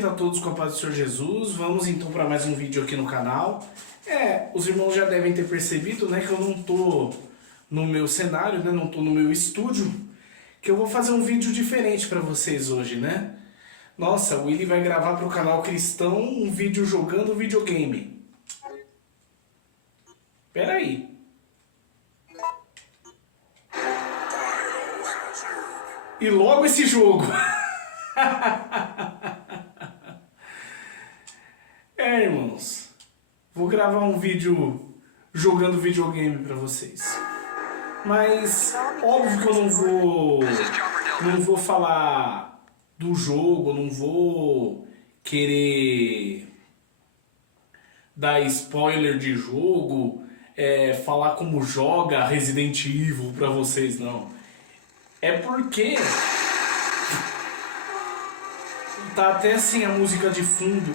cumprimento a todos com a paz do Senhor Jesus. Vamos então para mais um vídeo aqui no canal. Os irmãos já devem ter percebido, né, que eu não tô no meu cenário, né, não tô no meu estúdio, que eu vou fazer um vídeo diferente para vocês hoje, né? Nossa, o Willy vai gravar para o canal Cristão um vídeo jogando videogame. Pera aí. E logo esse jogo. Irmãos, vou gravar um vídeo jogando videogame pra vocês. Mas óbvio que eu não vou falar do jogo, não vou querer dar spoiler de jogo, falar como joga Resident Evil pra vocês, não. É porque tá até assim a música de fundo,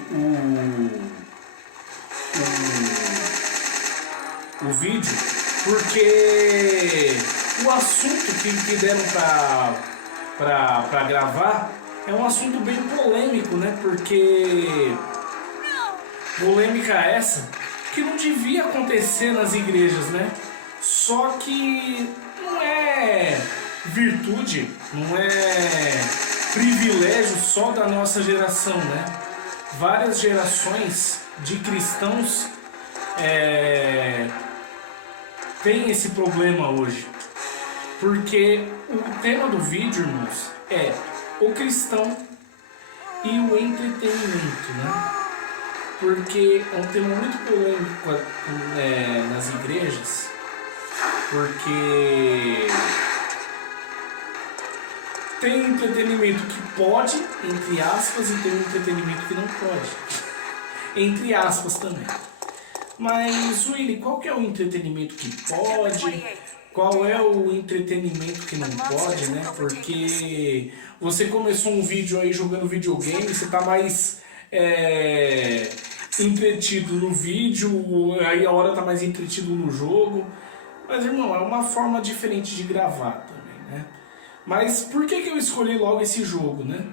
o vídeo, porque o assunto que deram pra gravar é um assunto bem polêmico, né? Porque polêmica essa que não devia acontecer nas igrejas, né? Só que não é virtude, não é privilégio só da nossa geração, né? Várias gerações de cristãos têm esse problema hoje. Porque o tema do vídeo, irmãos, é o cristão e o entretenimento, né? Porque é um tema muito polêmico nas igrejas, porque tem entretenimento que pode, entre aspas, e tem entretenimento que não pode, entre aspas também. Mas, Willy, qual que é o entretenimento que pode? Qual é o entretenimento que não pode, né? Porque você começou um vídeo aí jogando videogame, você tá mais entretido no vídeo, aí a hora tá mais entretido no jogo. Mas, irmão, é uma forma diferente de gravar também, né? Mas por que eu escolhi logo esse jogo, né?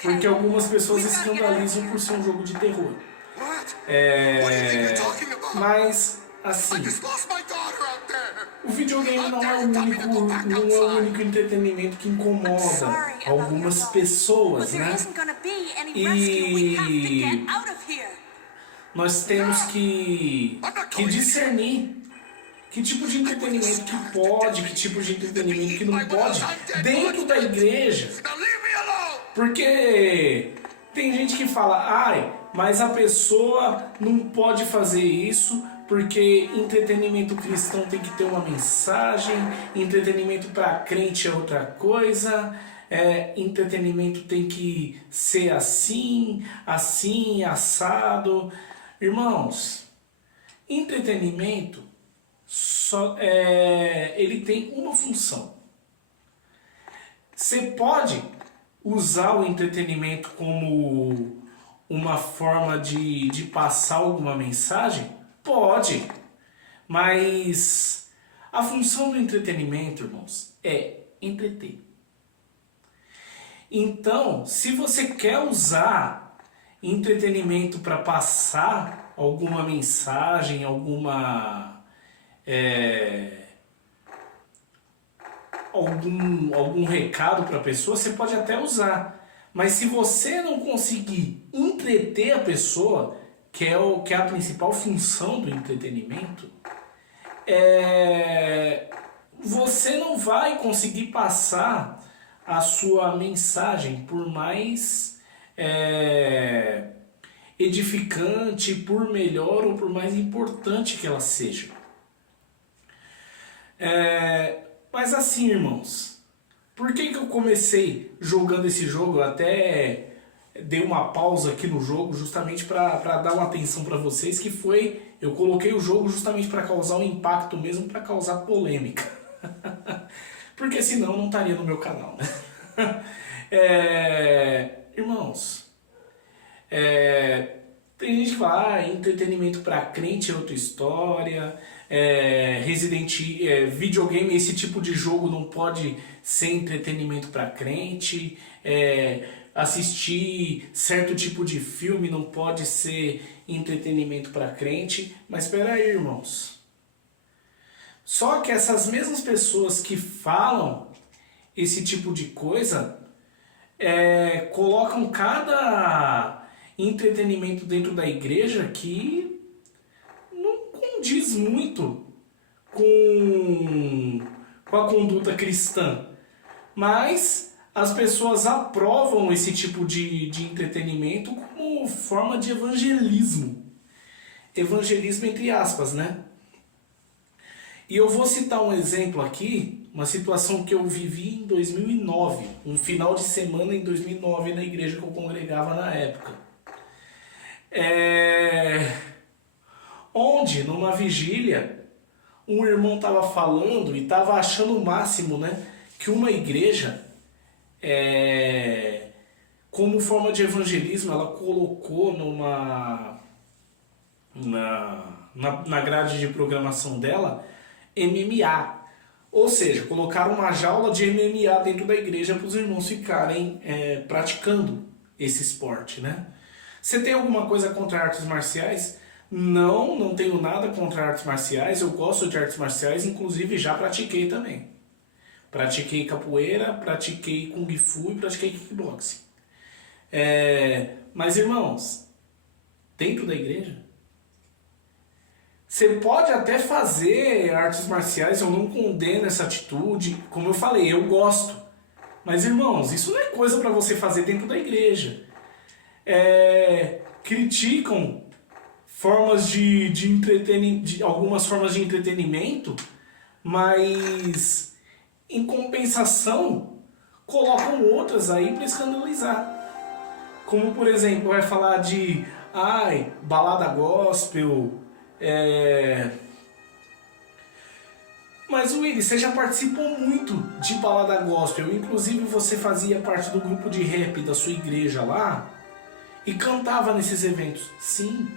Porque algumas pessoas escandalizam por ser um jogo de terror. Mas, assim, o videogame não é o único entretenimento que incomoda algumas pessoas, né? E nós temos que discernir que tipo de entretenimento que pode, que tipo de entretenimento que não pode dentro da igreja. Porque tem gente que fala, mas a pessoa não pode fazer isso porque entretenimento cristão tem que ter uma mensagem, entretenimento para crente é outra coisa, entretenimento tem que ser assim, assado. Irmãos, entretenimento ele tem uma função. Você pode usar o entretenimento como uma forma de passar alguma mensagem? Pode. Mas a função do entretenimento, irmãos, é entreter. Então, se você quer usar entretenimento para passar alguma mensagem, algum recado para a pessoa, você pode até usar. Mas se você não conseguir entreter a pessoa, que é a principal função do entretenimento, você não vai conseguir passar a sua mensagem, por mais edificante, por melhor ou por mais importante que ela seja. Mas assim, irmãos, por que eu comecei jogando esse jogo? Eu até dei uma pausa aqui no jogo justamente para dar uma atenção para vocês, que foi, eu coloquei o jogo justamente para causar um impacto mesmo, para causar polêmica. Porque senão não estaria no meu canal, né? Irmãos, tem gente que fala, entretenimento para crente é outra história, videogame, esse tipo de jogo não pode ser entretenimento para crente, assistir certo tipo de filme não pode ser entretenimento para crente, mas espera aí, irmãos. Só que essas mesmas pessoas que falam esse tipo de coisa colocam cada entretenimento dentro da igreja que não condiz muito com a conduta cristã. Mas as pessoas aprovam esse tipo de entretenimento como forma de evangelismo. Evangelismo entre aspas, né? E eu vou citar um exemplo aqui, uma situação que eu vivi em 2009, um final de semana em 2009 na igreja que eu congregava na época. Onde, numa vigília, um irmão estava falando e estava achando o máximo, né, que uma igreja, como forma de evangelismo, ela colocou na grade de programação dela MMA. Ou seja, colocaram uma jaula de MMA dentro da igreja para os irmãos ficarem praticando esse esporte, né? Você tem alguma coisa contra artes marciais? Não, não tenho nada contra artes marciais. Eu gosto de artes marciais, inclusive já pratiquei também. Pratiquei capoeira, pratiquei kung fu e pratiquei kickboxing. Mas irmãos, dentro da igreja, você pode até fazer artes marciais, eu não condeno essa atitude. Como eu falei, eu gosto. Mas irmãos, isso não é coisa para você fazer dentro da igreja. Criticam formas algumas formas de entretenimento, mas em compensação colocam outras aí para escandalizar. Como por exemplo, vai falar de balada gospel. Mas Willy, você já participou muito de balada gospel. Inclusive você fazia parte do grupo de rap da sua igreja lá e cantava nesses eventos. Sim,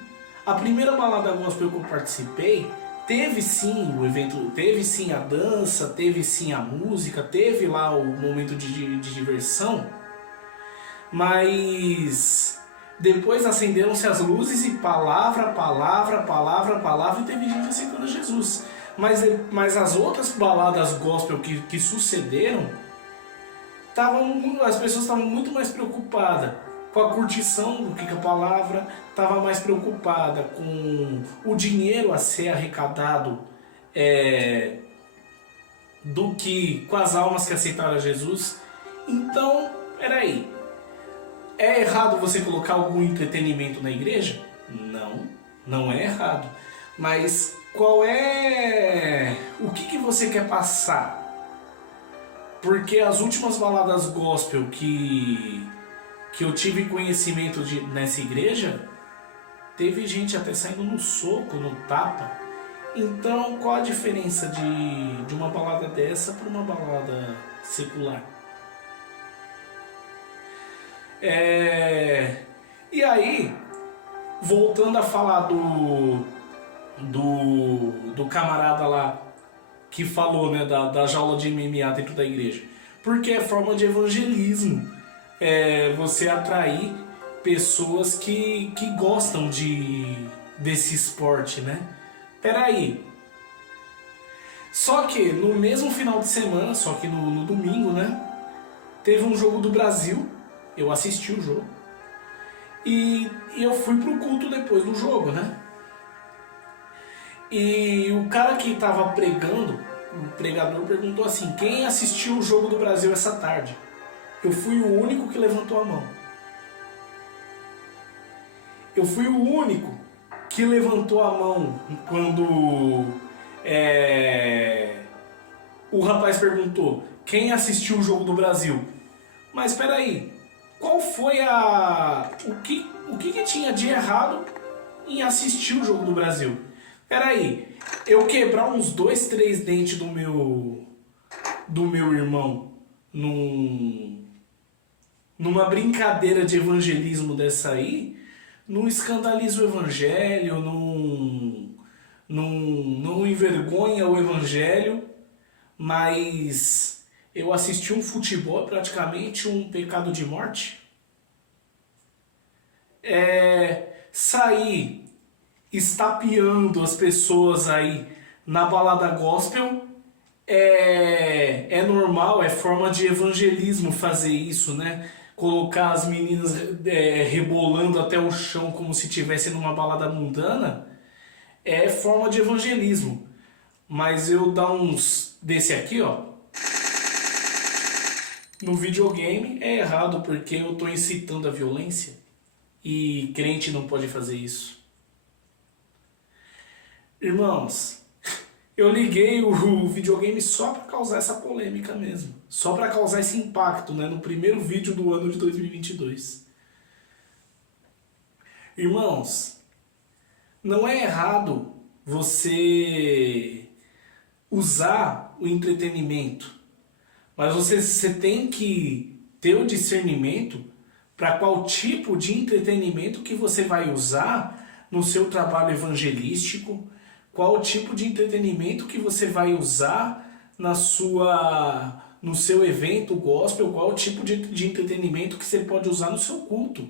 a primeira balada gospel que eu participei teve sim o evento, teve sim a dança, teve sim a música, teve lá o momento de diversão, mas depois acenderam-se as luzes e palavra, e teve gente aceitando Jesus. Mas as outras baladas gospel que sucederam, as pessoas estavam muito mais preocupadas com a curtição do que com a palavra, estava mais preocupada com o dinheiro a ser arrecadado do que com as almas que aceitaram a Jesus. Então, peraí, é errado você colocar algum entretenimento na igreja? Não, não é errado. Mas o que você quer passar? Porque as últimas baladas gospel que eu tive conhecimento nessa igreja, teve gente até saindo no soco, no tapa. Então, qual a diferença de uma balada dessa para uma balada secular? E aí, voltando a falar do camarada lá que falou, né, da jaula de MMA dentro da igreja. Porque é forma de evangelismo. Você atrair pessoas que gostam desse esporte, né? Peraí. Só que no mesmo final de semana, só que no domingo, né? Teve um jogo do Brasil. Eu assisti o jogo. E eu fui pro culto depois do jogo, né? E o cara que estava pregando, o pregador perguntou assim: quem assistiu o jogo do Brasil essa tarde? Eu fui o único que levantou a mão. Eu fui o único que levantou a mão quando o rapaz perguntou: quem assistiu o jogo do Brasil? Mas espera aí, qual foi o que tinha de errado em assistir o jogo do Brasil? Espera aí, eu quebrar uns 2, 3 dentes do meu irmão numa brincadeira de evangelismo dessa aí, não escandaliza o evangelho, não envergonha o evangelho, mas eu assisti um futebol, praticamente um pecado de morte. sair estapeando as pessoas aí na balada gospel é normal, é forma de evangelismo fazer isso, né? Colocar as meninas rebolando até o chão como se estivesse numa balada mundana é forma de evangelismo. Mas eu dar uns desse aqui, ó, no videogame é errado porque eu tô incitando a violência e crente não pode fazer isso. Irmãos, eu liguei o videogame só para causar essa polêmica mesmo. Só para causar esse impacto, né, no primeiro vídeo do ano de 2022. Irmãos, não é errado você usar o entretenimento, mas você tem que ter o discernimento para qual tipo de entretenimento que você vai usar no seu trabalho evangelístico, qual tipo de entretenimento que você vai usar no seu evento gospel, qual tipo de entretenimento que você pode usar no seu culto.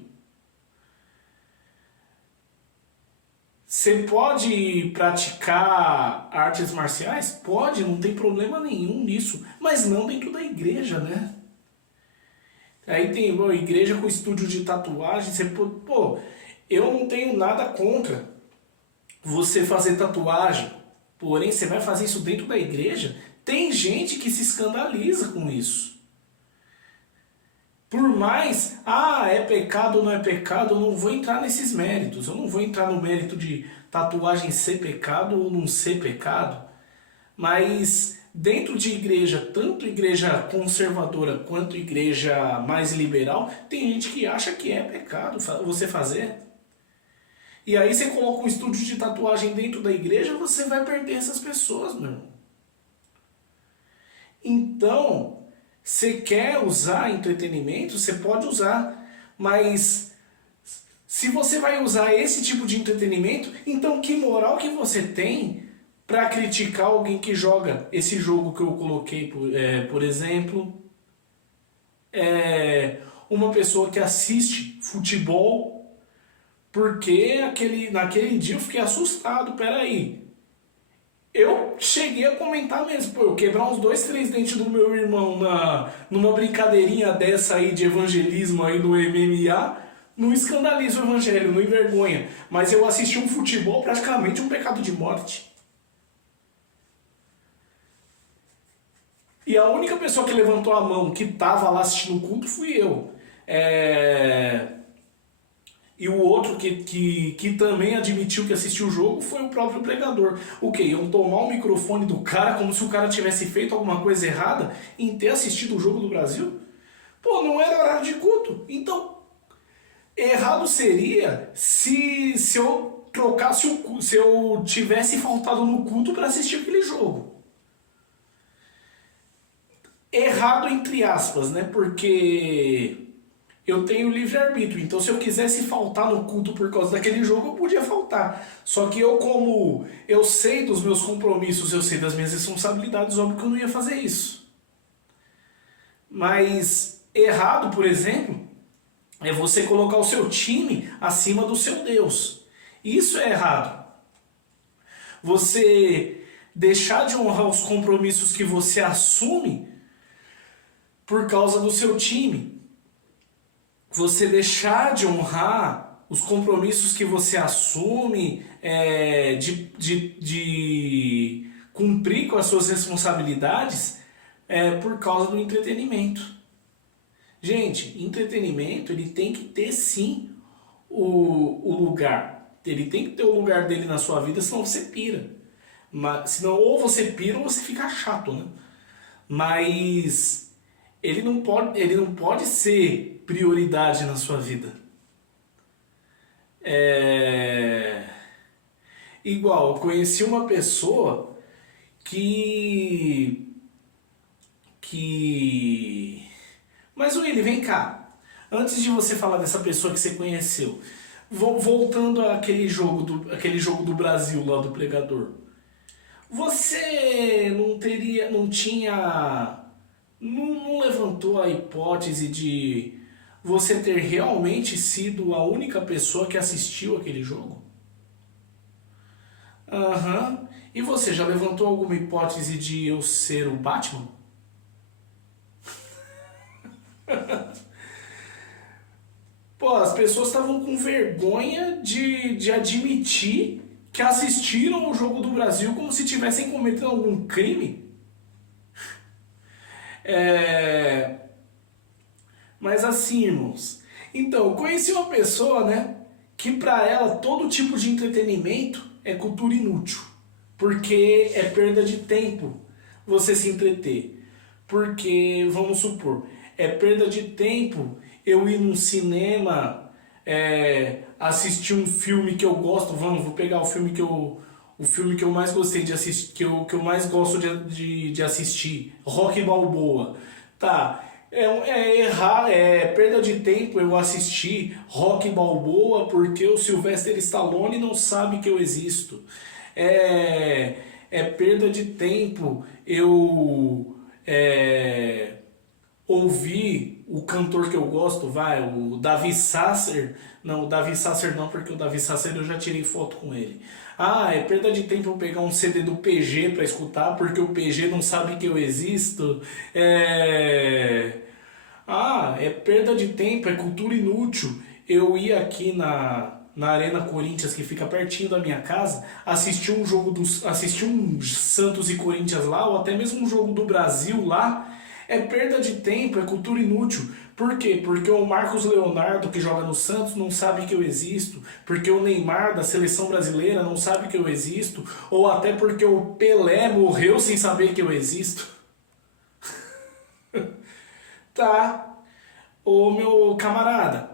Você pode praticar artes marciais? Pode, não tem problema nenhum nisso, mas não dentro da igreja, né? Aí tem uma igreja com estúdio de tatuagem, eu não tenho nada contra você fazer tatuagem, porém você vai fazer isso dentro da igreja? Tem gente que se escandaliza com isso. Por mais, é pecado ou não é pecado, eu não vou entrar nesses méritos. Eu não vou entrar no mérito de tatuagem ser pecado ou não ser pecado. Mas dentro de igreja, tanto igreja conservadora quanto igreja mais liberal, tem gente que acha que é pecado você fazer. E aí você coloca um estúdio de tatuagem dentro da igreja, você vai perder essas pessoas, meu irmão. Então, você quer usar entretenimento, você pode usar, mas se você vai usar esse tipo de entretenimento, então que moral que você tem para criticar alguém que joga esse jogo que eu coloquei, por exemplo, uma pessoa que assiste futebol, porque naquele dia eu fiquei assustado, peraí. Eu cheguei a comentar mesmo, eu quebrar uns 2, 3 dentes do meu irmão numa brincadeirinha dessa aí de evangelismo aí no MMA, não escandaliza o evangelho, não envergonha. Mas eu assisti um futebol praticamente um pecado de morte. E a única pessoa que levantou a mão que tava lá assistindo o culto fui eu. E o outro que também admitiu que assistiu o jogo foi o próprio pregador. O que? Iam tomar o microfone do cara como se o cara tivesse feito alguma coisa errada em ter assistido o jogo do Brasil? Pô, não era horário de culto. Então, errado seria se eu trocasse se eu tivesse faltado no culto para assistir aquele jogo. Errado entre aspas, né? Porque eu tenho livre-arbítrio, então se eu quisesse faltar no culto por causa daquele jogo, eu podia faltar. Só que como eu sei dos meus compromissos, eu sei das minhas responsabilidades, óbvio que eu não ia fazer isso. Mas errado, por exemplo, é você colocar o seu time acima do seu Deus. Isso é errado. Você deixar de honrar os compromissos que você assume por causa do seu time. Você deixar de honrar os compromissos que você assume, de cumprir com as suas responsabilidades por causa do entretenimento. Gente, entretenimento ele tem que ter sim o lugar. Ele tem que ter o lugar dele na sua vida, senão você pira. Senão ou você pira ou você fica chato, né? Mas ele não pode ser prioridade na sua vida. Igual, eu conheci uma pessoa que... Mas Willy, vem cá. Antes de você falar dessa pessoa que você conheceu, voltando àquele jogo do Brasil lá do pregador. Você não levantou a hipótese de você ter realmente sido a única pessoa que assistiu aquele jogo? Aham. E você já levantou alguma hipótese de eu ser o Batman? Pô, as pessoas estavam com vergonha de admitir que assistiram o jogo do Brasil como se tivessem cometido algum crime. É... Mas assim, irmãos, então, eu conheci uma pessoa, né, que pra ela todo tipo de entretenimento é cultura inútil, porque é perda de tempo você se entreter. Porque, vamos supor, é perda de tempo eu ir num cinema, assistir um filme que eu gosto, vou pegar o filme que eu mais gostei de assistir, que eu mais gosto de assistir, Rocky Balboa. Tá, é perda de tempo eu assistir Rocky Balboa porque o Sylvester Stallone não sabe que eu existo. É perda de tempo eu ouvir o cantor que eu gosto, o Davi Sasser. Não, o Davi Sasser não, porque o Davi Sasser eu já tirei foto com ele. Ah, é perda de tempo eu pegar um CD do PG pra escutar, porque o PG não sabe que eu existo. É perda de tempo, é cultura inútil. Eu ia aqui na Arena Corinthians, que fica pertinho da minha casa, assistir um Santos e Corinthians lá, ou até mesmo um jogo do Brasil lá. É perda de tempo, é cultura inútil. Por quê? Porque o Marcos Leonardo, que joga no Santos, não sabe que eu existo. Porque o Neymar, da seleção brasileira, não sabe que eu existo. Ou até porque o Pelé morreu sem saber que eu existo. Tá. Ô meu camarada,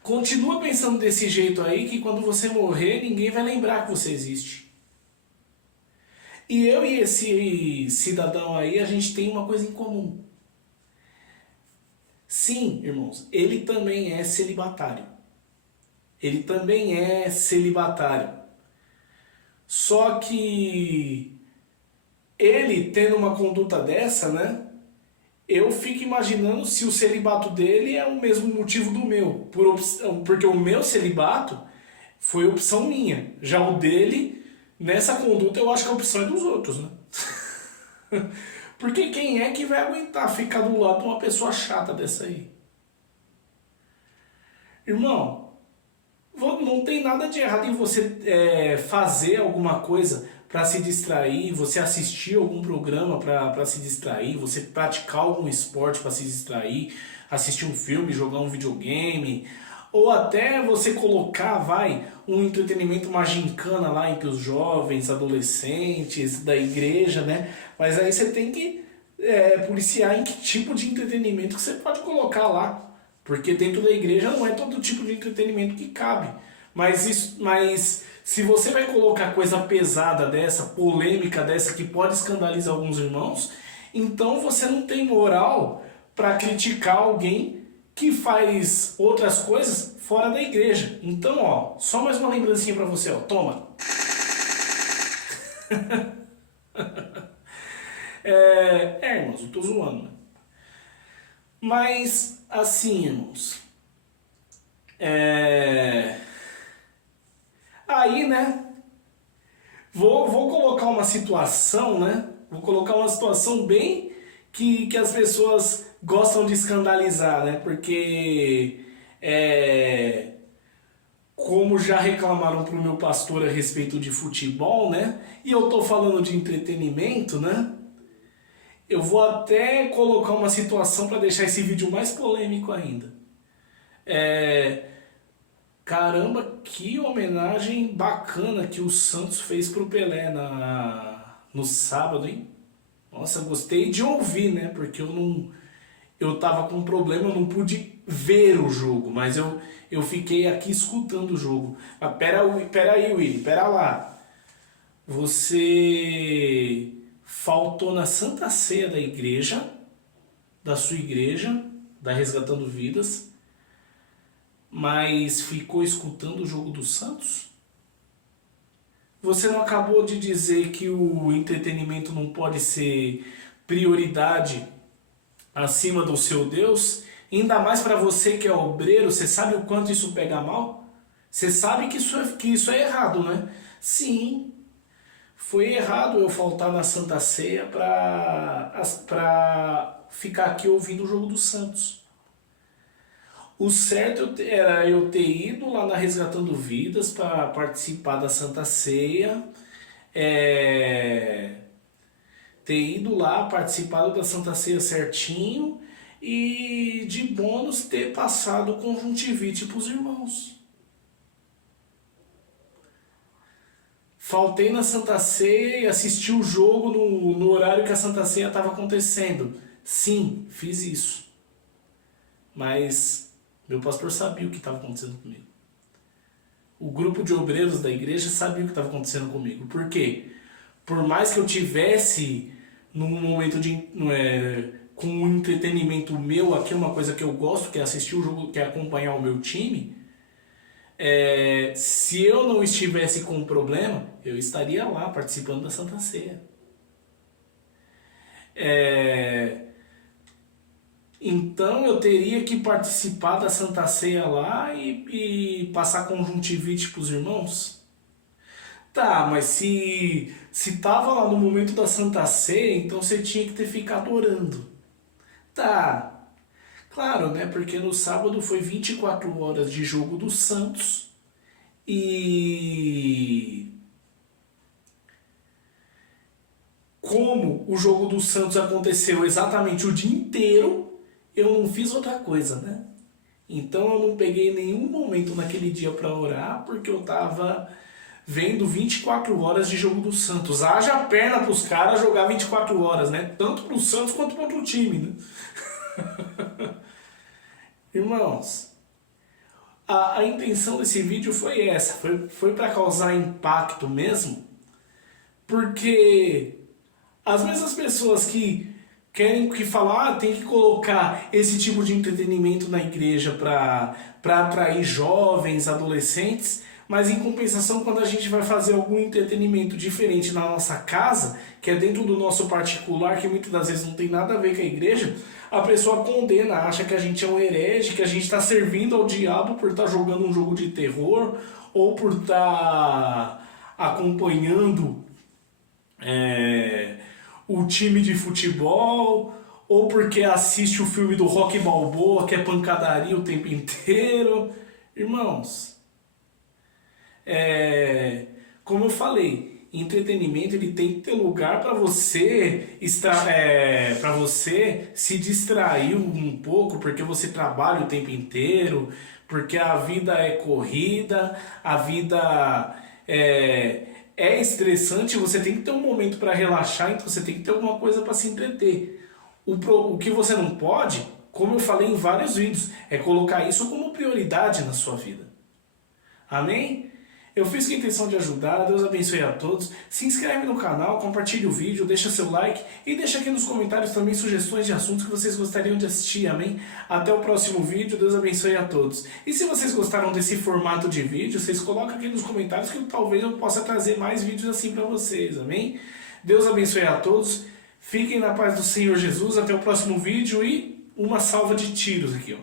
continua pensando desse jeito aí, que quando você morrer, ninguém vai lembrar que você existe. E eu e esse cidadão aí, a gente tem uma coisa em comum. Sim, irmãos, ele também é celibatário. Ele também é celibatário. Só que ele tendo uma conduta dessa, né? Eu fico imaginando se o celibato dele é o mesmo motivo do meu. Porque o meu celibato foi opção minha. Já o dele, nessa conduta, eu acho que a opção é dos outros, né? Porque quem é que vai aguentar ficar do lado de uma pessoa chata dessa aí? Irmão, não tem nada de errado em você fazer alguma coisa para se distrair, você assistir algum programa para se distrair, você praticar algum esporte para se distrair, assistir um filme, jogar um videogame, ou até você colocar, um entretenimento, uma gincana lá entre os jovens, adolescentes, da igreja, né? Mas aí você tem que policiar em que tipo de entretenimento que você pode colocar lá. Porque dentro da igreja não é todo tipo de entretenimento que cabe. Mas se você vai colocar coisa pesada dessa, polêmica dessa, que pode escandalizar alguns irmãos, então você não tem moral para criticar alguém que faz outras coisas fora da igreja. Então, ó, só mais uma lembrancinha para você, ó, toma. Irmãos, eu tô zoando, né? Mas, assim, irmãos, aí, né, vou colocar uma situação, né, vou colocar uma situação bem que as pessoas gostam de escandalizar, né, porque, como já reclamaram pro meu pastor a respeito de futebol, né, e eu tô falando de entretenimento, né, eu vou até colocar uma situação para deixar esse vídeo mais polêmico ainda. Caramba, que homenagem bacana que o Santos fez pro Pelé no sábado, hein? Nossa, gostei de ouvir, né? Porque eu tava com um problema, eu não pude ver o jogo, mas eu fiquei aqui escutando o jogo. Mas pera aí, Willy, pera lá. Você faltou na Santa Ceia da igreja, da sua igreja, da Resgatando Vidas, mas ficou escutando o jogo do Santos? Você não acabou de dizer que o entretenimento não pode ser prioridade acima do seu Deus? Ainda mais para você que é obreiro, você sabe o quanto isso pega mal? Você sabe que isso é errado, né? Sim, foi errado eu faltar na Santa Ceia para ficar aqui ouvindo o jogo do Santos. O certo era eu ter ido lá na Resgatando Vidas para participar da Santa Ceia, é, ter ido lá, participado da Santa Ceia certinho e de bônus ter passado conjuntivite para os irmãos. Faltei na Santa Ceia e assisti o jogo no horário que a Santa Ceia estava acontecendo. Sim, fiz isso. Mas meu pastor sabia o que estava acontecendo comigo. O grupo de obreiros da igreja sabia o que estava acontecendo comigo. Por quê? Por mais que eu tivesse num momento com um entretenimento meu aqui, uma coisa que eu gosto, que é assistir o jogo, que é acompanhar o meu time, se eu não estivesse com um problema, eu estaria lá participando da Santa Ceia. Então eu teria que participar da Santa Ceia lá e passar conjuntivite para os irmãos? Tá, mas se tava lá no momento da Santa Ceia, então você tinha que ter ficado orando. Tá, claro, né? Porque no sábado foi 24 horas de jogo do Santos e como o jogo do Santos aconteceu exatamente o dia inteiro, eu não fiz outra coisa, né? Então eu não peguei nenhum momento naquele dia para orar, porque eu tava vendo 24 horas de jogo do Santos. Haja perna pros caras jogar 24 horas, né? Tanto pro Santos quanto pro outro time, né? Irmãos, a intenção desse vídeo foi essa, foi para causar impacto mesmo, porque as mesmas pessoas que querem que falar, tem que colocar esse tipo de entretenimento na igreja para atrair jovens, adolescentes, mas em compensação, quando a gente vai fazer algum entretenimento diferente na nossa casa, que é dentro do nosso particular, que muitas das vezes não tem nada a ver com a igreja, a pessoa condena, acha que a gente é um herege, que a gente está servindo ao diabo por estar jogando um jogo de terror, ou por estar acompanhando o time de futebol, ou porque assiste o filme do Rocky Balboa, que é pancadaria o tempo inteiro. Irmãos, como eu falei, entretenimento ele tem que ter lugar para você para você se distrair um pouco, porque você trabalha o tempo inteiro, porque a vida é corrida, a vida é estressante, você tem que ter um momento para relaxar, então você tem que ter alguma coisa para se entreter. O que você não pode, como eu falei em vários vídeos, é colocar isso como prioridade na sua vida. Amém? Eu fiz com a intenção de ajudar, Deus abençoe a todos. Se inscreve no canal, compartilhe o vídeo, deixa seu like e deixa aqui nos comentários também sugestões de assuntos que vocês gostariam de assistir, amém? Até o próximo vídeo, Deus abençoe a todos. E se vocês gostaram desse formato de vídeo, vocês colocam aqui nos comentários que talvez eu possa trazer mais vídeos assim para vocês, amém? Deus abençoe a todos, fiquem na paz do Senhor Jesus, até o próximo vídeo e uma salva de tiros aqui, ó.